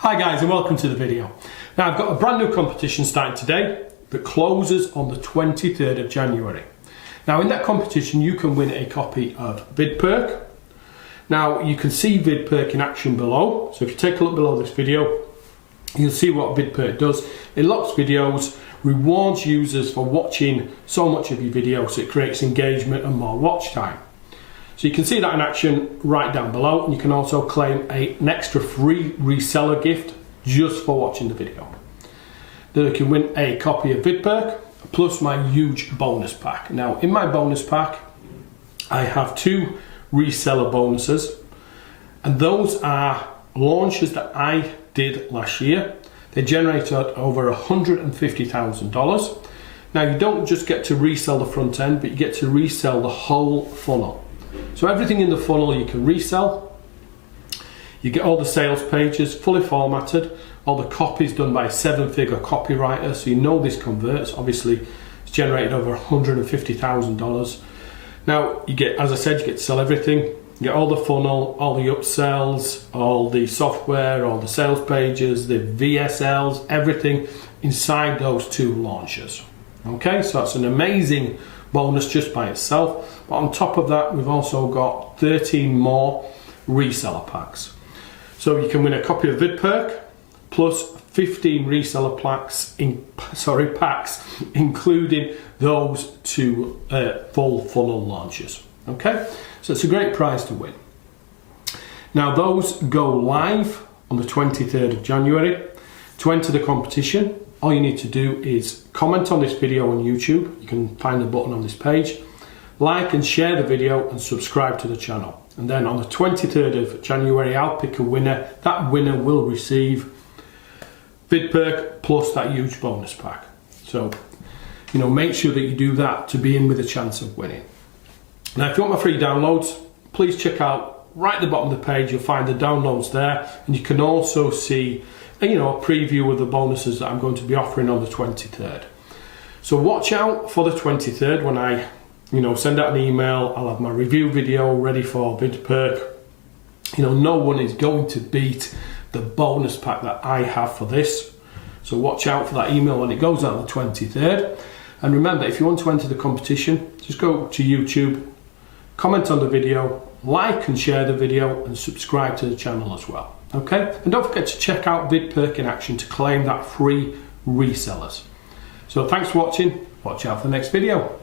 Hi guys and welcome to the video. Now I've got a brand new competition starting today that closes on the 23rd of January. Now in that competition you can win a copy of VidPerk. Now you can see VidPerk in action below, so if you take a look below this video you'll see what VidPerk does. It locks videos, rewards users for watching so much of your video, so it creates engagement and more watch time. So you can see that in action right down below, and you can also claim an extra free reseller gift just for watching the video. Then you can win a copy of VidPerk plus my huge bonus pack. Now in my bonus pack I have 2 reseller bonuses, and those are launches that I did last year. They generated over $150,000. Now you don't just get to resell the front end, but you get to resell the whole funnel. So everything in the funnel you can resell. You get all the sales pages fully formatted, all the copies done by a 7-figure copywriter, so you know this converts. Obviously it's generated over $150,000. Now you get, as I said, you get to sell everything. You get all the funnel, all the upsells, all the software, all the sales pages, the VSLs, everything inside those 2 launches. Okay, so that's an amazing bonus just by itself, but on top of that we've also got 13 more reseller packs. So you can win a copy of VidPerk plus 15 reseller packs, including those 2 full funnel launches. Okay, so it's a great prize to win. Now those go live on the 23rd of January. To enter the competition, all you need to do is comment on this video on YouTube. You can find the button on this page. Like and share the video and subscribe to the channel. And then on the 23rd of January, I'll pick a winner. That winner will receive VidPerk plus that huge bonus pack. So, make sure that you do that to be in with a chance of winning. Now, if you want my free downloads, please check out right at the bottom of the page. You'll find the downloads there, and you can also see a preview of the bonuses that I'm going to be offering on the 23rd. So watch out for the 23rd when I send out an email. I'll have my review video ready for VidPerk. No one is going to beat the bonus pack that I have for this. So watch out for that email when it goes out on the 23rd. And remember, if you want to enter the competition, just go to YouTube, comment on the video, like and share the video, and subscribe to the channel as well. Okay, and don't forget to check out VidPerk in action to claim that free resellers. So thanks for watching. Watch out for the next video.